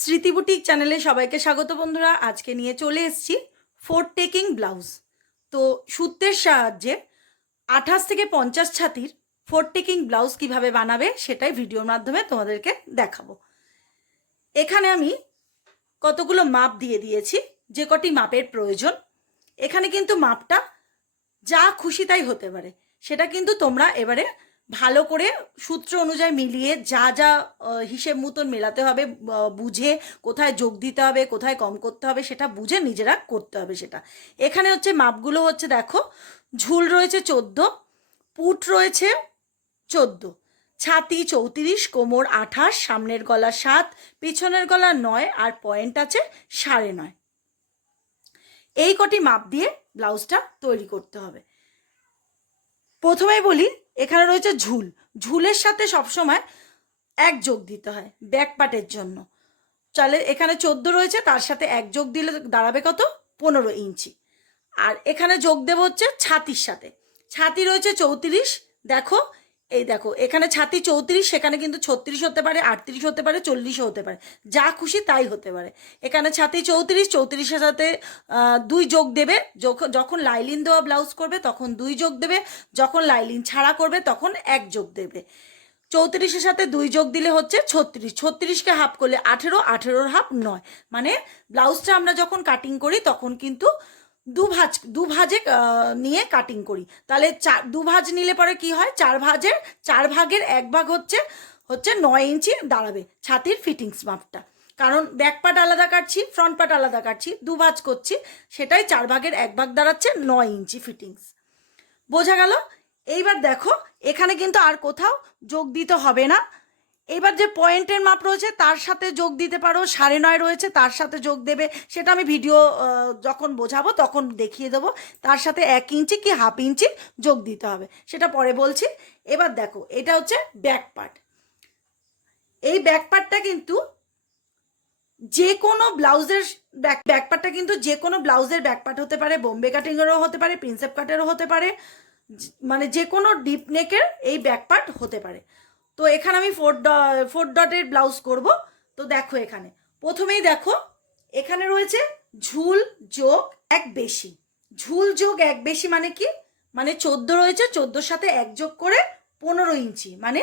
স্মৃতি বুটিক চ্যানেলে সবাইকে স্বাগত বন্ধুরা। আজকে নিয়ে চলে এসেছি ফোর টেকিং ব্লাউজ। তো সূত্রের সাহায্যে 28 থেকে 50 ছাতির ফোর টেকিং ব্লাউজ কিভাবে বানাবে সেটাই ভিডিওর মাধ্যমে তোমাদেরকে দেখাবো। এখানে আমি কতগুলো মাপ দিয়ে দিয়েছি, যে কটি মাপের প্রয়োজন। এখানে কিন্তু মাপটা যা খুশি তাই হতে পারে, সেটা কিন্তু তোমরা এবারে ভালো করে সূত্র অনুযায়ী মিলিয়ে যা যা হিসেব মতন মেলাতে হবে, বুঝে কোথায় যোগ দিতে হবে কোথায় কম করতে হবে সেটা বুঝে নিজেরা করতে হবে সেটা। এখানে হচ্ছে মাপগুলো হচ্ছে, দেখো, ঝুল রয়েছে 14, পুট রয়েছে 14, ছাতি 34, কোমর 28, সামনের গলা 7, পিছনের গলা 9 আর পয়েন্ট আছে 9.5। এই কটি মাপ দিয়ে ব্লাউজটা তৈরি করতে হবে। প্রথমেই বলি, এখানে রয়েছে ঝুল। ঝুলের সাথে সবসময় 1 যোগ দিতে হয় ব্যাক পার্টের জন্য। চলে, এখানে 14 রয়েছে, তার সাথে 1 যোগ দিলে দাঁড়াবে কত? 15 ইঞ্চি। আর এখানে যোগ দেবো হচ্ছে ছাতির সাথে। ছাতি রয়েছে 34, দেখো, এই দেখো, এখানে ছাতি 34, সেখানে কিন্তু 36 হতে পারে, 38 হতে পারে, 40 হতে পারে, যা খুশি তাই হতে পারে। এখানে ছাতি 34, 34-এর সাথে 2 যোগ দেবে। যখন লাইলিন দেওয়া ব্লাউজ করবে তখন 2 যোগ দেবে, যখন লাইলিন ছাড়া করবে তখন 1 যোগ দেবে। 34-এর সাথে 2 যোগ দিলে হচ্ছে 36, 36কে হাফ করলে 18, 18-র হাফ 9। মানে ব্লাউজটা আমরা যখন কাটিং করি তখন কিন্তু দু ভাজে নিয়ে কাটিং করি। তাহলে 2 ভাজ নিলে পরে কি হয়, 4 ভাগের 1 ভাগ হচ্ছে 9 ইঞ্চি দাঁড়াবে ছাতির ফিটিংস মাপটা। কারণ ব্যাক পার্ট আলাদা কাটছি, ফ্রন্ট পার্ট আলাদা কাটছি, 2 ভাজ করছি, সেটাই 4 ভাগের 1 ভাগ দাঁড়াচ্ছে 9 ইঞ্চি ফিটিংস। বোঝা গেল? এইবার দেখো, এখানে কিন্তু আর কোথাও যোগ দিতে হবে না। এবার যে পয়েন্টের মাপ রয়েছে তার সাথে যোগ দিতে পারো, 9.5 রয়েছে তার সাথে যোগ দেবে, সেটা আমি ভিডিও যখন বোঝাবো তখন দেখিয়ে দেবো। তার সাথে 1 ইঞ্চি কি হাফ ইঞ্চি যোগ দিতে হবে, সেটা পরে বলছি। এবার দেখো, এটা হচ্ছে ব্যাক পার্ট। এই ব্যাক পার্টটা কিন্তু যে কোনো ব্লাউজের ব্যাক পার্টটা কিন্তু যে কোনো ব্লাউজের ব্যাক পার্ট হতে পারে, বোম্বে কাটিংয়েরও হতে পারে, প্রিন্সেপ কাটেরও হতে পারে, মানে যে কোনো ডিপ নেকের এই ব্যাক পার্ট হতে পারে। তো এখানে আমি 4 ডটের ব্লাউজ করব। তো দেখো, এখানে প্রথমেই দেখো, এখানে রয়েছে ঝুল যোগ 1 বেশি। ঝুল যোগ 1 বেশি মানে কি? মানে 14 রয়েছে, 14-র সাথে 1 যোগ করে 15 ইঞ্চি, মানে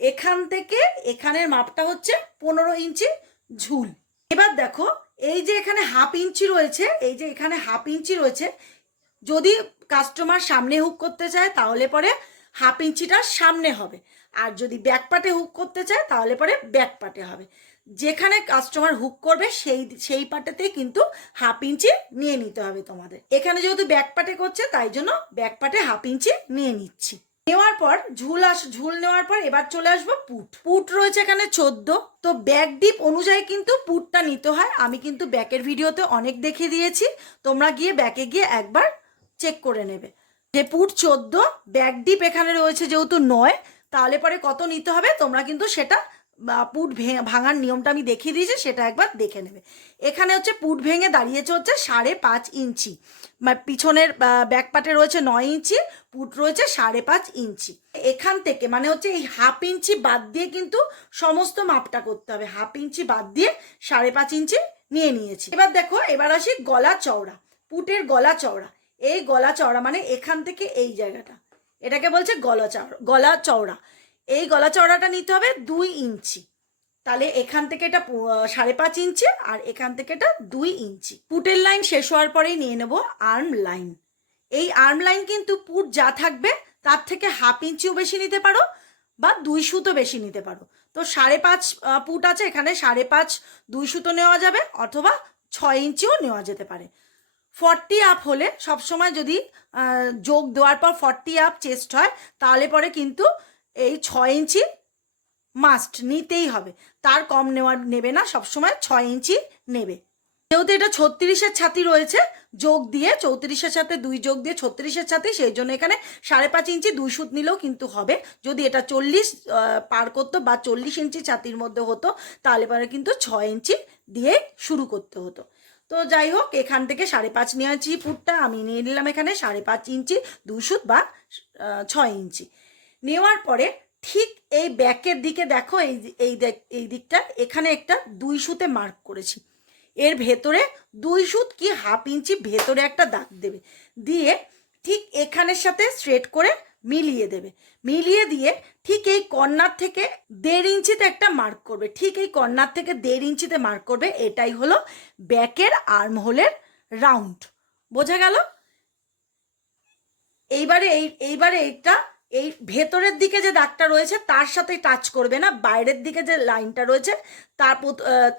এখান থেকে এখানের মাপটা হচ্ছে 15 ইঞ্চি ঝুল। এবার দেখো, এই যে এখানে হাফ ইঞ্চি রয়েছে, এই যে এখানে হাফ ইঞ্চি রয়েছে, যদি কাস্টমার সামনে হুক করতে চায় তাহলে পরে হাফ ইঞ্চিটা সামনে হবে, আর যদি ব্যাক পার্টে হুক করতে চায় তাহলে পরে ব্যাক পার্টে হবে। যেখানে কাস্টমার হুক করবে সেই পার্টেতেই কিন্তু হাফ ইঞ্চি নিয়ে নিতে হবে তোমাদের। এখানে যেহেতু ব্যাক পার্টে করছে তাই জন্য ব্যাক পার্টে হাফ ইঞ্চি নিয়ে নিচ্ছি। নেওয়ার পর ঝুল নেওয়ার পর এবার চলে আসবো পুট রয়েছে এখানে 14। তো ব্যাক ডিপ অনুযায়ী কিন্তু পুটটা নিতে হয়। আমি কিন্তু ব্যাকের ভিডিওতে অনেক দেখিয়ে দিয়েছি, তোমরা গিয়ে ব্যাকে গিয়ে একবার চেক করে নেবে। যে পুট 14, ব্যাক ডিপ এখানে রয়েছে যেহেতু 9, তাহলে পরে কত নিতে হবে তোমরা কিন্তু সেটা পুট ভাঙার নিয়মটা আমি দেখিয়ে দিয়েছি, সেটা একবার দেখে নেবে। এখানে হচ্ছে পুট ভেঙে দাঁড়িয়েছে হচ্ছে 5.5 ইঞ্চি, পিছনের ব্যাক পার্টে রয়েছে 9 ইঞ্চি, পুট রয়েছে 5.5 ইঞ্চি। এখান থেকে মানে হচ্ছে এই হাফ ইঞ্চি বাদ দিয়ে কিন্তু সমস্ত মাপটা করতে হবে। হাফ ইঞ্চি বাদ দিয়ে 5.5 ইঞ্চি নিয়ে নিয়েছি। এবার দেখো, এবার আসি গলা চওড়া। পুটের গলা চওড়া, এই গলা চওড়া মানে এখান থেকে এই জায়গাটা, এটাকে বলছে গলা চওড়া। এই গলা চওড়াটা নিতে হবে 2 ইঞ্চি। তাহলে এখান থেকে এটা 5.5 ইঞ্চি আর এখান থেকে এটা 2 ইঞ্চি। পুটের লাইন শেষ হওয়ার পরেই নিয়ে নেব আর্ম লাইন। এই আর্ম লাইন কিন্তু পুট যা থাকবে তার থেকে হাফ ইঞ্চিও বেশি নিতে পারো বা 2 সুতো বেশি নিতে পারো। তো 5.5 পুট আছে, এখানে 5.5 2 সুতো নেওয়া যাবে, অথবা 6 ইঞ্চিও নেওয়া যেতে পারে। 40 আপ হলে সবসময়, যদি যোগ দেওয়ার পর 40 আপ চেস্ট হয় তাহলে পরে কিন্তু এই 6 ইঞ্চি মাস্ট নিতেই হবে, তার কম নেবে না, সবসময় 6 ইঞ্চি নেবে। যেহেতু এটা 36-এর ছাতি রয়েছে, যোগ দিয়ে 34-এর সাথে 2 যোগ দিয়ে 36-এর ছাতি, সেই জন্য এখানে 5.5 ইঞ্চি 2 সুত নিলেও কিন্তু হবে। যদি এটা 40 পার করতো বা 40 ইঞ্চি ছাতির মধ্যে হতো তাহলে পরে কিন্তু 6 ইঞ্চি দিয়ে শুরু করতে হতো। তো যাই হোক, এখান থেকে 5.5 নিয়েছি পুটটা, আমি নিয়ে নিলাম এখানে 5.5 ইঞ্চি 2 সুত বা 6 ইঞ্চি। নেওয়ার পরে ঠিক এই ব্যাকের দিকে দেখো, এই দিকটা এখানে একটা 2 সুতে মার্ক করেছি। এর ভেতরে 2 সুত কি হাফ ইঞ্চি ভেতরে একটা দাগ দেবে, দিয়ে ঠিক এখানের সাথে স্ট্রেট করে মিলিয়ে দেবে। মিলিয়ে দিয়ে ঠিক এই কর্নার থেকে 1.5 ইঞ্চিতে একটা মার্ক করবে। ঠিক এই কর্নার থেকে 1.5 ইঞ্চিতে মার্ক করবে। এটাই হলো ব্যাকের আর্মহোলের রাউন্ড। বোঝা গেল? এইবারে এইটা এই ভেতরের দিকে যে দাগটা রয়েছে তার সাথে টাচ করবে না, বাইরের দিকে যে লাইনটা রয়েছে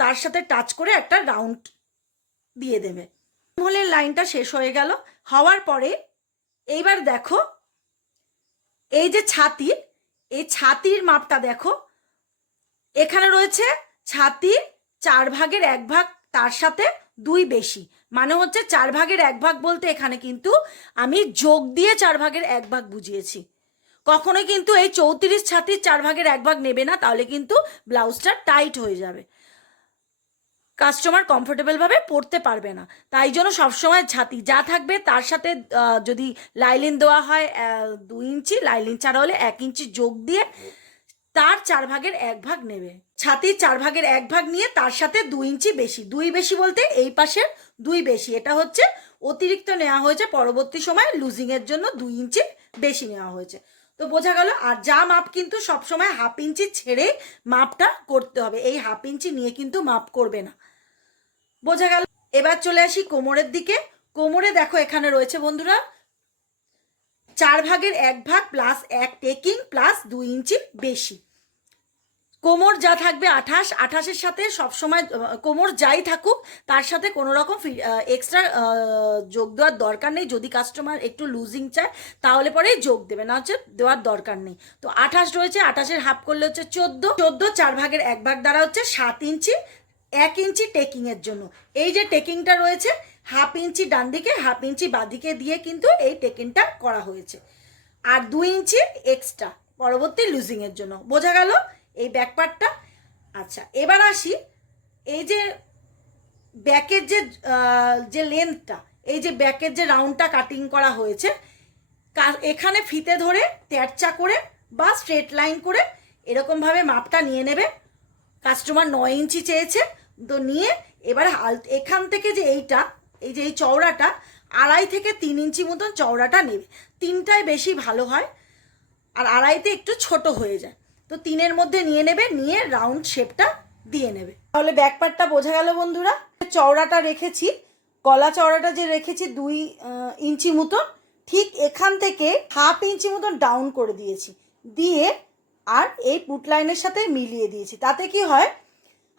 তার সাথে টাচ করে একটা রাউন্ড দিয়ে দেবে। হলে লাইনটা শেষ হয়ে গেল। হওয়ার পরে এইবার দেখো এই যে ছাতির মাপটা দেখো, এখানে রয়েছে ছাতির 4 ভাগের 1 ভাগ, তার সাথে 2 বেশি, মানে হচ্ছে 4 ভাগের 1 ভাগ বলতে এখানে কিন্তু আমি যোগ দিয়ে 4 ভাগের 1 ভাগ বুঝিয়েছি। কখনোই কিন্তু এই 34 ছাতির 4 ভাগের 1 ভাগ নেবে না, তাহলে কিন্তু ব্লাউজটা টাইট হয়ে যাবে, কাস্টমার কমফোর্টেবলভাবে পরতে পারবে না। তাই জন্য সবসময় ছাতি যা থাকবে তার সাথে যদি লাইলিন দেওয়া হয় 2 ইঞ্চি, লাইলিন ছাড়া হলে 1 ইঞ্চি যোগ দিয়ে তার 4 ভাগের 1 ভাগ নেবে। ছাতির 4 ভাগের 1 ভাগ নিয়ে তার সাথে 2 ইঞ্চি বেশি, 2 বেশি বলতে এই পাশের 2 বেশি, এটা হচ্ছে অতিরিক্ত নেওয়া হয়েছে পরবর্তী সময় লুজিংয়ের জন্য 2 ইঞ্চি বেশি নেওয়া হয়েছে। তো বোঝা গেল। আর যা মাপ কিন্তু সবসময় হাফ ইঞ্চি ছেড়ে মাপটা করতে হবে, এই হাফ ইঞ্চি নিয়ে কিন্তু মাপ করবে না। বোঝা গেল? এবার চলে আসি কোমরের দিকে। কোমরে দেখো এখানে রয়েছে বন্ধুরা 4 ভাগের 1 ভাগ প্লাস 1 টেকিং প্লাস 2 ইঞ্চি বেশি। কোমর যা থাকবে 28-এর সাথে সবসময় কোমর যাই থাকুক তার সাথে কোনো রকম এক্সট্রা যোগ দেওয়ার দরকার নেই। যদি কাস্টমার একটু লুজিং চায় তাহলে পরেই যোগ দেবে, না হচ্ছে দেওয়ার দরকার নেই। তো 28 রয়েছে, 28-এর হাফ করলে হচ্ছে 14, 4 ভাগের 1 ভাগ দ্বারা হচ্ছে 7 ইঞ্চি, 1 ইঞ্চি টেকিংয়ের জন্য। এই যে টেকিংটা রয়েছে হাফ ইঞ্চি ডান দিকে হাফ ইঞ্চি বাঁদিকে দিয়ে কিন্তু এই টেকিংটা করা হয়েছে, আর 2 ইঞ্চি এক্সট্রা পরবর্তী লুজিংয়ের জন্য। বোঝা গেল এই ব্যাক পার্টটা? আচ্ছা, এবার আসি এই যে ব্যাকের যে লেন্থটা, এই যে ব্যাকের যে রাউন্ডটা কাটিং করা হয়েছে, এখানে ফিতে ধরে তেরচা করে বা স্ট্রেট লাইন করে এরকমভাবে মাপটা নিয়ে নেবে। কাস্টমার 9 ইঞ্চি চেয়েছে, তো নিয়ে এবার এখান থেকে যে এই যে এই চওড়াটা 2.5 থেকে 3 ইঞ্চি মতন চওড়াটা নেবে। 3টায় বেশি ভালো হয়, আর 2.5তে একটু ছোট হয়ে যায়, তো 3-এর মধ্যে নিয়ে নেবে, নিয়ে রাউন্ড শেপটা দিয়ে নেবে। তাহলে ব্যাক পার্টটা বোঝা গেল বন্ধুরা। চওড়াটা রেখেছি, গলা চওড়াটা যে রেখেছি 2 ইঞ্চি মতন, ঠিক এখান থেকে হাফ ইঞ্চি মতন ডাউন করে দিয়েছি, দিয়ে আর এই পুট লাইনের সাথে মিলিয়ে দিয়েছি। তাতে কি হয়,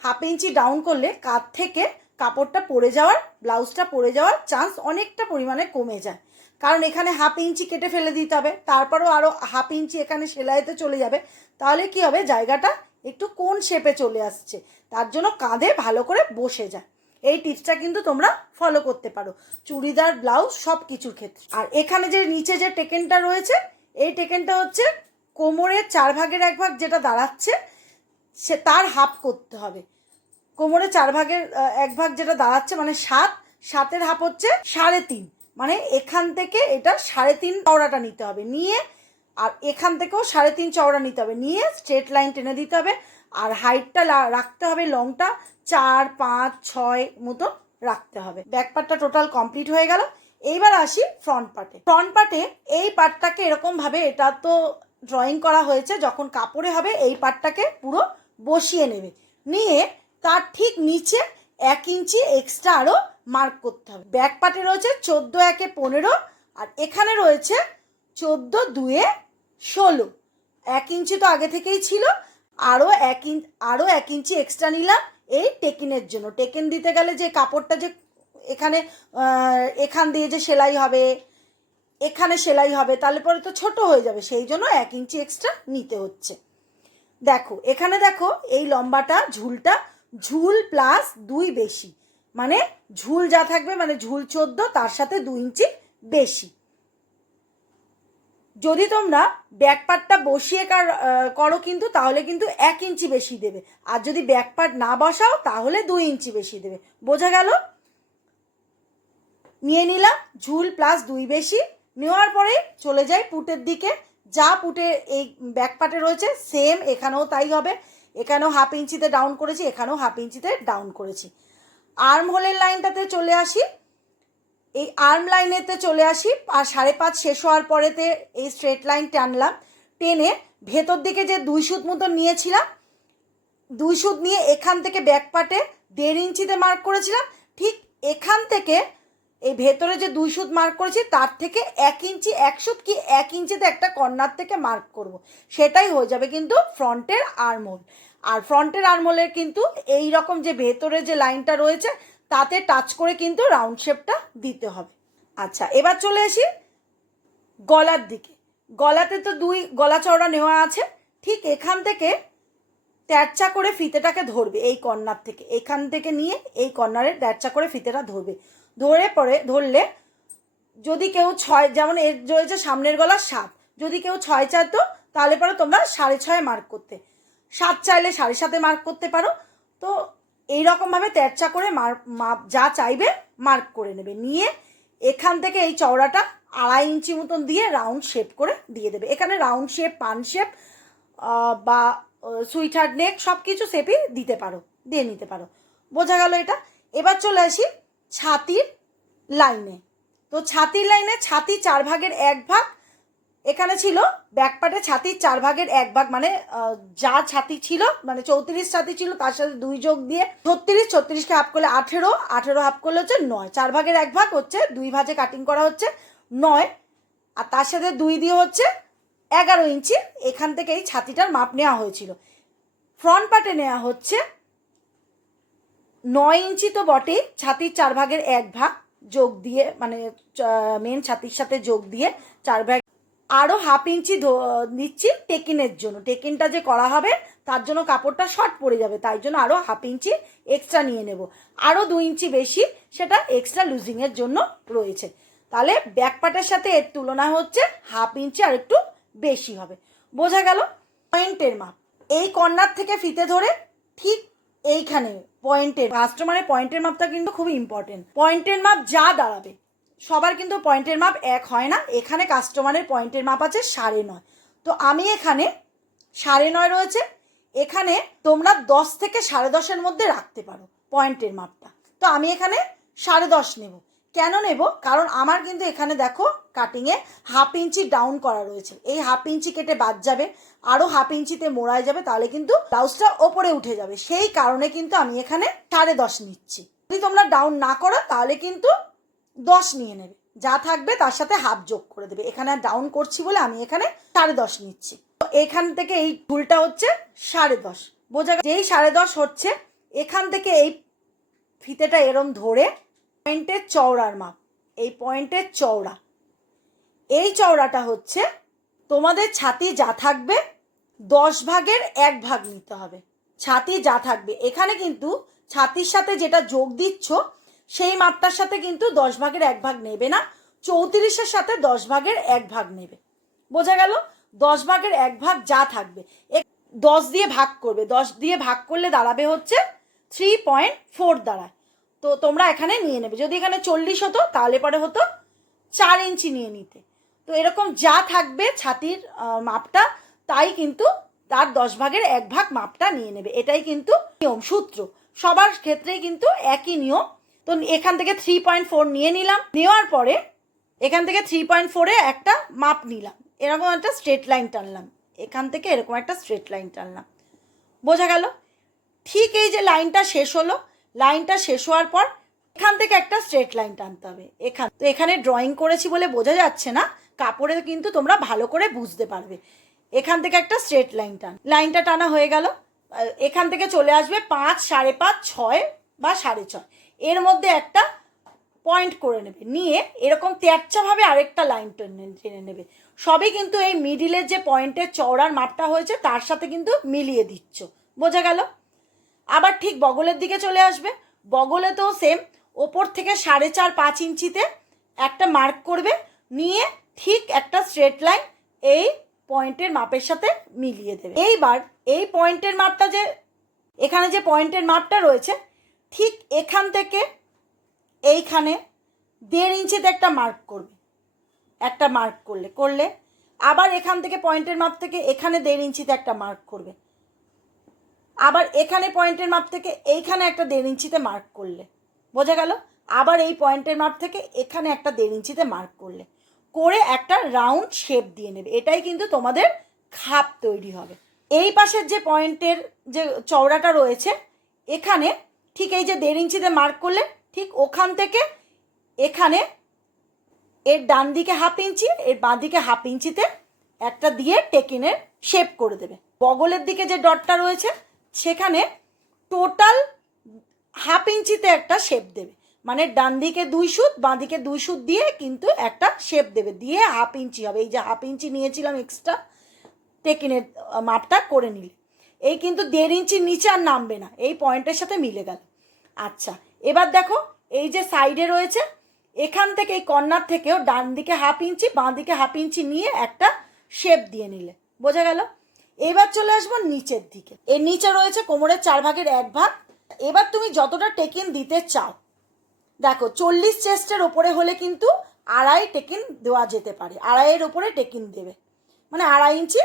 হাফ ইঞ্চি ডাউন করলে কাঁধ থেকে কাপড়টা পড়ে যাওয়ার, ব্লাউজটা পড়ে যাওয়ার চান্স অনেকটা পরিমাণে কমে যায়। কারণ এখানে হাফ ইঞ্চি কেটে ফেলে দিতে হবে, তারপরও আরও হাফ ইঞ্চি এখানে সেলাইতে চলে যাবে, তাহলে কি হবে, জায়গাটা একটু কোন শেপে চলে আসছে, তার জন্য কাঁধে ভালো করে বসে যায়। এই টিপসটা কিন্তু তোমরা ফলো করতে পারো চুড়িদার, ব্লাউজ সব কিছুর ক্ষেত্রে। আর এখানে যে নিচে যে টেকেনটা রয়েছে, এই টেকেনটা হচ্ছে কোমরের 4 ভাগের 1 ভাগ যেটা দাঁড়াচ্ছে সে তার হাফ করতে হবে। কোমরে 4 ভাগের 1 ভাগ যেটা দাঁড়াচ্ছে মানে 7-7-এর হাফ হচ্ছে 3.5, মানে এখান থেকে এটা 3.5 চওড়াটা নিতে হবে, নিয়ে আর এখান থেকেও 3.5 চওড়া নিতে হবে, নিয়ে স্ট্রেট লাইন টেনে দিতে হবে। আর হাইটটা রাখতে হবে লংটা 4, 5, 6 মতো রাখতে হবে। ব্যাক পার্টটা টোটাল কমপ্লিট হয়ে গেল। এইবার আসি ফ্রন্ট পার্টে। ফ্রন্ট পার্টে এই পার্টটাকে এরকমভাবে, এটা তো ড্রয়িং করা হয়েছে, যখন কাপড়ে হবে এই পার্টটাকে পুরো বসিয়ে নেবে, নিয়ে তার ঠিক নিচে 1 ইঞ্চি এক্সট্রা আরও মার্ক করতে হবে। ব্যাক পার্টে রয়েছে 14 1 15, আর এখানে রয়েছে 14 2 16। 1 ইঞ্চি তো আগে থেকেই ছিল, আরও 1 ইঞ্চি এক্সট্রা নিলাম এই টেকিনের জন্য। টেকিন দিতে গেলে যে কাপড়টা যে এখান দিয়ে যে সেলাই হবে, এখানে সেলাই হবে, তাহলে পরে তো ছোট হয়ে যাবে, সেই জন্য 1 ইঞ্চি এক্সট্রা নিতে হচ্ছে। দেখো এখানে দেখো এই লম্বাটা ঝুল প্লাস 2 বেশি, মানে ঝুল যা থাকবে মানে ঝুল 14, তার সাথে 2 ইঞ্চি বেশি। যদি তোমরা ব্যাক পার্টটা বসিয়ে করো কিন্তু তাহলে কিন্তু 1 ইঞ্চি বেশি দেবে, আর যদি ব্যাক পার্ট না বসাও তাহলে 2 ইঞ্চি বেশি দেবে। বোঝা গেল? নিয়ে নিলাম ঝুল প্লাস 2 বেশি। নেওয়ার পরে চলে যাই পুটের দিকে। যা পুটে এই ব্যাক পার্টে রয়েছে সেম এখানেও তাই হবে। এখানেও 1/2 ইঞ্চিতে ডাউন করেছি, এখানেও 1/2 ইঞ্চিতে ডাউন করেছি। আর্ম হোলের লাইনটাতে চলে আসি, এই আর্ম লাইনেতে চলে আসি, আর 5.5 শেষ হওয়ার পরেতে এই স্ট্রেট লাইন টানলাম। টেনে ভেতর দিকে যে 2 সুত মতো নিয়েছিলাম, 2 সুত নিয়ে এখান থেকে ব্যাক পার্টে 1.5 ইঞ্চিতে মার্ক করেছিলাম। ঠিক এখান থেকে এই ভেতরে যে 2 সুত মার্ক করেছি তার থেকে 1 ইঞ্চি, 1 সুত কি 1 ইঞ্চিতে একটা কর্নার থেকে মার্ক করব। সেটাই হয়ে যাবে কিন্তু ফ্রন্টের আর্মহোল। আর ফ্রন্টের আর্মহোলের কিন্তু এই রকম যে ভেতরে যে লাইনটা রয়েছে তাতে টাচ করে কিন্তু রাউন্ড শেপটা দিতে হবে। আচ্ছা, এবার চলে আসি গলার দিকে। গলাতে তো 2 গলা চওড়া নেওয়া আছে। ঠিক এখান থেকে তেরচা করে ফিতেটাকে ধরবে, এই কর্নার থেকে, এখান থেকে নিয়ে এই কর্নারে তেরচা করে ফিতেটা ধরবে। ধরলে যদি কেউ 6, যেমন এর রয়েছে সামনের গলা 7, যদি কেউ 6 চাইতো তাহলে পরে তোমরা 6.5 মার্ক করতে, 7 চাইলে 7.5 মার্ক করতে পারো। তো এইরকমভাবে তেরচা করে মাপ যা চাইবে মার্ক করে নেবে। নিয়ে এখান থেকে এই চওড়াটা 2.5 ইঞ্চি মতন দিয়ে রাউন্ড শেপ করে দিয়ে দেবে। এখানে রাউন্ড শেপ, পান শেপ বা সুইট হার্ট নেক সব কিছু শেপই দিতে পারো, দিয়ে নিতে পারো। বোঝা গেল এটা। এবার চলে আসি ছাতির লাইনে। তো ছাতির লাইনে ছাতি 4 ভাগের 1 ভাগ এখানে ছিল, ব্যাক পার্টে ছাতির 4 ভাগের 1 ভাগ, মানে যা ছাতি ছিল, মানে 34 ছাতি ছিল তার সাথে 2 যোগ দিয়ে 36, 36কে হাফ করলে 18, 18 হাফ করলে হচ্ছে 9, 4 ভাগের 1 ভাগ হচ্ছে 2 ভাজে কাটিং করা হচ্ছে 9, আর তার সাথে 2 দিয়ে হচ্ছে 11 ইঞ্চি। এখান থেকে এই ছাতিটার মাপ নেওয়া হয়েছিল। ফ্রন্ট পার্টে নেওয়া হচ্ছে 9 ইঞ্চি তো বটেই, ছাতির 4 ভাগের 1 ভাগ যোগ দিয়ে, মানে মেন ছাতির সাথে যোগ দিয়ে 4 ভাগ, আরও 1/2 ইঞ্চি নিচ্ছি টেকিনের জন্য। টেকিনটা যে করা হবে তার জন্য কাপড়টা শর্ট পড়ে যাবে, তাই জন্য আরও 1/2 ইঞ্চি এক্সট্রা নিয়ে নেব। আরও 2 ইঞ্চি বেশি সেটা এক্সট্রা লুজিংয়ের জন্য রয়েছে। তাহলে ব্যাক পার্টের সাথে এর তুলনা হচ্ছে 1/2 ইঞ্চি আর একটু বেশি হবে। বোঝা গেল? পয়েন্টের মাপ এই কর্নার থেকে ফিতে ধরে ঠিক এইখানে পয়েন্টের, কাস্টমারের পয়েন্টের মাপটা কিন্তু খুব ইম্পর্টেন্ট। পয়েন্টের মাপ যা দাঁড়াবে, সবার কিন্তু পয়েন্টের মাপ এক হয় না। এখানে কাস্টমারের পয়েন্টের মাপ আছে 9.5, তো আমি এখানে 9.5 রয়েছে। এখানে তোমরা 10 থেকে 10.5-এর মধ্যে রাখতে পারো পয়েন্টের মাপটা। তো আমি এখানে 10.5 নেব। কেন নেব? কারণ আমার কিন্তু এখানে দেখো কাটিংয়ে 1/2 ইঞ্চি ডাউন করা রয়েছে, এই 1/2 ইঞ্চি কেটে বাদ যাবে, আরও 1/2 ইঞ্চিতে মোড়ায় যাবে, তাহলে কিন্তু ব্লাউজটা ওপরে উঠে যাবে। সেই কারণে কিন্তু আমি এখানে 10.5 নিচ্ছি। যদি তোমরা ডাউন না করো তাহলে কিন্তু 10 নিয়ে নেবে, যা থাকবে তার সাথে হাফ যোগ করে দেবে। এখানে ডাউন করছি বলে আমি এখানে 10.5 নিচ্ছি। তো এখান থেকে এই ভুলটা হচ্ছে 10.5। বোঝা গেল? যেই 10.5 হচ্ছে, এখান থেকে এই ফিতেটা এরম ধরে পয়েন্টের চওড়ার মাপ, এই পয়েন্টের চওড়া, এই চওড়াটা হচ্ছে তোমাদের ছাতি যা থাকবে 10 ভাগের 1 ভাগ নিতে হবে। ছাতি যা থাকবে এখানে কিন্তু ছাতির সাথে যেটা যোগ দিচ্ছ সেই মাপটার সাথে কিন্তু 10 ভাগের 1 ভাগ নেবে না, 34-এর সাথে 10 ভাগের 1 ভাগ নেবে। বোঝা গেল? 10 ভাগের 1 ভাগ যা থাকবে 10 দিয়ে ভাগ করবে, 10 দিয়ে ভাগ করলে দাঁড়াবে হচ্ছে 3.4 দাঁড়ায়। তো তোমরা এখানে নিয়ে নেবে। যদি এখানে 40 হতো তাহলে পরে হতো 4 ইঞ্চি নিয়ে নিতে। তো এরকম যা থাকবে ছাতির মাপটা, তাই কিন্তু তার 10 ভাগের 1 ভাগ মাপটা নিয়ে নেবে। এটাই কিন্তু নিয়ম, সূত্র, সবার ক্ষেত্রেই কিন্তু একই নিয়ম। তো এখান থেকে 3.4 নিয়ে নিলাম। নেওয়ার পরে এখান থেকে 3.4-এ একটা মাপ নিলাম, এরকম একটা স্ট্রেট লাইন টানলাম, এখান থেকে এরকম একটা স্ট্রেট লাইন টানলাম। বোঝা গেল? ঠিক এই যে লাইনটা শেষ হলো, লাইনটা শেষ হওয়ার পর এখান থেকে একটা স্ট্রেট লাইন টানতে হবে। তো এখানে ড্রয়িং করেছি বলে বোঝা যাচ্ছে না, কাপড়ে কিন্তু তোমরা ভালো করে বুঝতে পারবে। এখান থেকে একটা স্ট্রেট লাইন লাইনটা টানা হয়ে গেল। এখান থেকে চলে আসবে 5, 5.5, 6 বা 6.5, এর মধ্যে একটা পয়েন্ট করে নেবে। নিয়ে এরকম তেরচাভাবে আরেকটা লাইন টেনে নেবে। সবই কিন্তু এই মিডিলের যে পয়েন্টের চওড়ার মাপটা হয়েছে তার সাথে কিন্তু মিলিয়ে দিচ্ছ। বোঝা গেল? আবার ঠিক বগলের দিকে চলে আসবে। বগলে তো সেম, ওপর থেকে 4.5, 5 ইঞ্চিতে একটা মার্ক করবে, নিয়ে ঠিক একটা স্ট্রেট লাইন এই পয়েন্টের মাপের সাথে মিলিয়ে দেবে। এইবার এই পয়েন্টের মাপটা, যে এখানে যে পয়েন্টের মাপটা রয়েছে, ঠিক এখান থেকে এইখানে 1.5 ইঞ্চিতে একটা মার্ক করবে। একটা মার্ক করলে আবার এখান থেকে পয়েন্টের মাপ থেকে এখানে 1.5 ইঞ্চিতে একটা মার্ক করবে, আবার এখানে পয়েন্টের মাপ থেকে এইখানে একটা 1.5 ইঞ্চিতে মার্ক করলে, বোঝা গেল? আবার এই পয়েন্টের মাপ থেকে এখানে একটা 1.5 ইঞ্চিতে মার্ক করলে, করে একটা রাউন্ড শেপ দিয়ে নেবে। এটাই কিন্তু তোমাদের খাপ তৈরি হবে। এই পাশের যে পয়েন্টের যে চওড়াটা রয়েছে এখানে ঠিক এই যে 1.5 ইঞ্চিতে মার্ক করলে, ঠিক ওখান থেকে এখানে এর ডান দিকে 1/2 ইঞ্চি, এর বাঁ দিকে 1/2 ইঞ্চিতে একটা দিয়ে টেকিনের শেপ করে দেবে। বগলের দিকে যে ডটটা রয়েছে সেখানে টোটাল 1/2 ইঞ্চিতে একটা শেপ দেবে, মানে ডান দিকে 2 সুত বাঁ দিকে 2 সুত দিয়ে কিন্তু একটা শেপ দেবে, দিয়ে 1/2 ইঞ্চি হবে। এই যে 1/2 ইঞ্চি নিয়েছিলাম এক্সট্রা টেকিনের মাপটা করে নিলে, এই কিন্তু 1.5 ইঞ্চির নিচে আর নামবে না, এই পয়েন্টের সাথে মিলে গেল। আচ্ছা, এবার দেখো এই যে সাইডে রয়েছে এখান থেকে এই কর্নার থেকেও ডান দিকে 1/2 ইঞ্চি বাঁ দিকে 1/2 ইঞ্চি নিয়ে একটা শেপ দিয়ে নিলে, বোঝা গেল? এবার চলে আসবো নিচের দিকে। এর নিচে রয়েছে কোমরের 4 ভাগের 1 ভাগ। এবার তুমি যতটা টেকিন দিতে চাও, দেখো 40 চেস্টের ওপরে হলে কিন্তু 2.5 টেকিন দেওয়া যেতে পারে, 2.5-এর ওপরে টেকিন দেবে, মানে 2.5 ইঞ্চি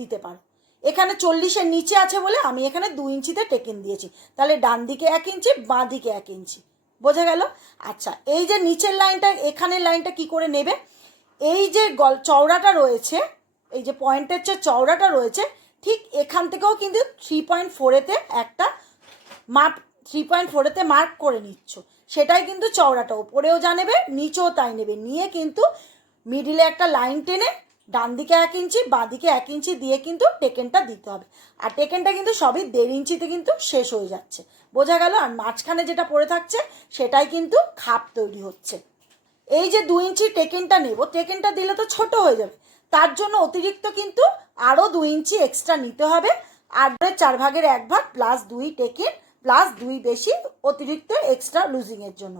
দিতে পারো। এখানে 40-এর নিচে আছে বলে আমি এখানে 2 ইঞ্চিতে টেকিন দিয়েছি, তাহলে ডান দিকে 1 ইঞ্চি বাঁ দিকে 1 ইঞ্চি, বোঝা গেল? আচ্ছা, এই যে নিচের লাইনটা এখানের লাইনটা কি করে নেবে, এই যে চওড়াটা রয়েছে, এই যে পয়েন্টের যে চওড়াটা রয়েছে ঠিক এখান থেকেও কিন্তু 3.4-এতে একটা মাপ, 3.4-এতে মার্ক করে নিচ্ছ, সেটাই কিন্তু চওড়াটা। ওপরেও যা নেবে নিচেও তাই নেবে, নিয়ে কিন্তু মিডিলে একটা লাইন টেনে ডান দিকে 1 ইঞ্চি বাঁ দিকে 1 ইঞ্চি দিয়ে কিন্তু টেকেনটা দিতে হবে। আর টেকেনটা কিন্তু সবই 1.5 ইঞ্চিতে কিন্তু শেষ হয়ে যাচ্ছে, বোঝা গেল? আর মাঝখানে যেটা পড়ে থাকছে সেটাই কিন্তু খাপ তৈরি হচ্ছে। এই যে 2 ইঞ্চি টেকেনটা নেব, টেকেনটা দিলে তো ছোট হয়ে যাবে, তার জন্য অতিরিক্ত কিন্তু আরও 2 ইঞ্চি এক্সট্রা নিতে হবে। আর 4 ভাগের 1 ভাগ প্লাস 2 টেকেন প্লাস 2 বেশি অতিরিক্ত এক্সট্রা লুজিংয়ের জন্য,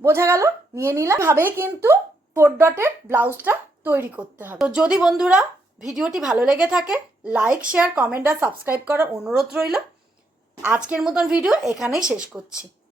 বোঝা গেল? নিয়ে নিলাম। ভাবেই কিন্তু 4 ডটের ব্লাউজটা তৈরি করতে হবে। তো যদি বন্ধুরা ভিডিওটি ভালো লেগে থাকে, লাইক শেয়ার কমেন্ট আর সাবস্ক্রাইব করার অনুরোধ রইল। আজকের মতন ভিডিও এখানেই শেষ করছি।